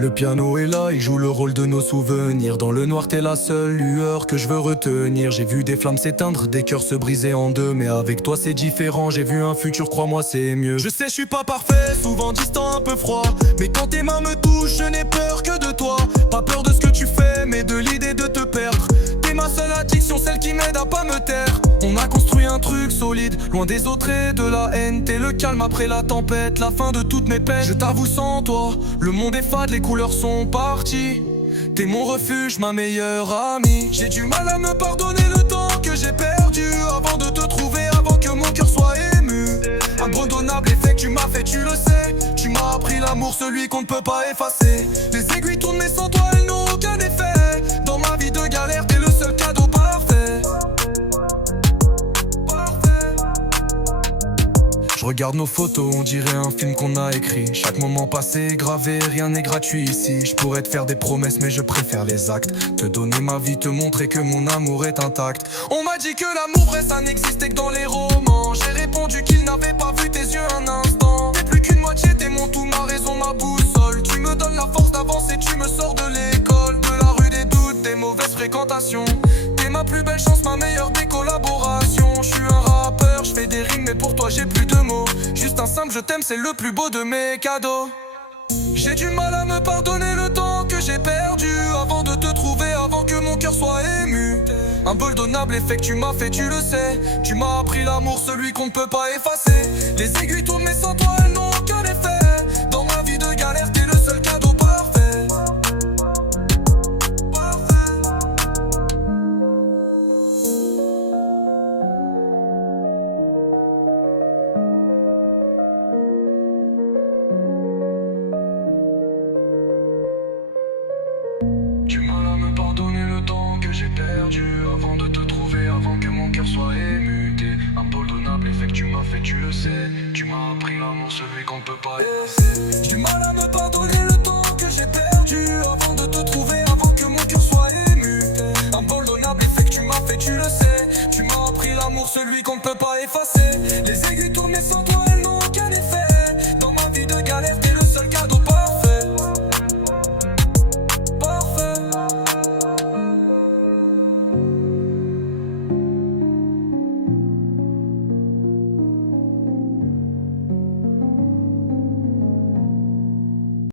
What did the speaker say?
Le piano est là, il joue le rôle de nos souvenirs. Dans le noir t'es la seule lueur que je veux retenir. J'ai vu des flammes s'éteindre, des cœurs se briser en deux. Mais avec toi c'est différent, j'ai vu un futur, crois-moi c'est mieux. Je sais je suis pas parfait, souvent distant, un peu froid. Mais quand tes mains me touchent, je n'ai peur que de toi. Pas peur de ce que tu fais, mais de l'idée de te perdre. T'es ma seule addiction, celle qui m'aide à pas me taire. On a construit un truc solide, loin des autres et de la haine. T'es le calme après la tempête, la fin de toutes mes peines. Je t'avoue sans toi, le monde est fade, les couleurs sont parties. T'es mon refuge, ma meilleure amie. J'ai du mal à me pardonner le temps que j'ai perdu avant de te trouver, avant que mon cœur soit ému. Abandonnable effet que tu m'as fait, tu le sais. Tu m'as appris l'amour, celui qu'on ne peut pas effacer. Les aiguilles tournent mais sans toi elles n'ont aucun effet. Dans ma vie de galère, t'es le seul cadeau parfait. Je regarde nos photos, on dirait un film qu'on a écrit. Chaque moment passé est gravé, rien n'est gratuit ici. Je pourrais te faire des promesses mais je préfère les actes. Te donner ma vie, te montrer que mon amour est intact. On m'a dit que l'amour vrai ça n'existait que dans les romans. J'ai répondu qu'il n'avait pas vu tes yeux un instant. T'es plus qu'une moitié, t'es mon tout, ma raison, ma boussole. Tu me donnes la force d'avancer, tu me sors de l'école. De la rue des doutes, des mauvaises fréquentations. T'es ma plus belle chance, ma meilleure des collaborations. Je suis un rappeur, je fais des rimes mais pour toi j'ai plus de mots. Juste un simple je t'aime, c'est le plus beau de mes cadeaux. J'ai du mal à me pardonner le temps que j'ai perdu avant de te trouver, avant que mon cœur soit ému. Un pardonnable effet que tu m'as fait, tu le sais. Tu m'as appris l'amour, celui qu'on ne peut pas effacer. Les aiguilles tournent mais sans toi elles n'ont aucun effet. Dans ma vie de galère t'es le seul cadeau parfait. Du mal à me pardonner le temps que j'ai perdu avant de te trouver, avant que mon cœur soit ému. T'es impardonnable effet que tu m'as fait, tu le sais. Tu m'as appris l'amour, celui qu'on ne peut pas effacer. Du mal à me pardonner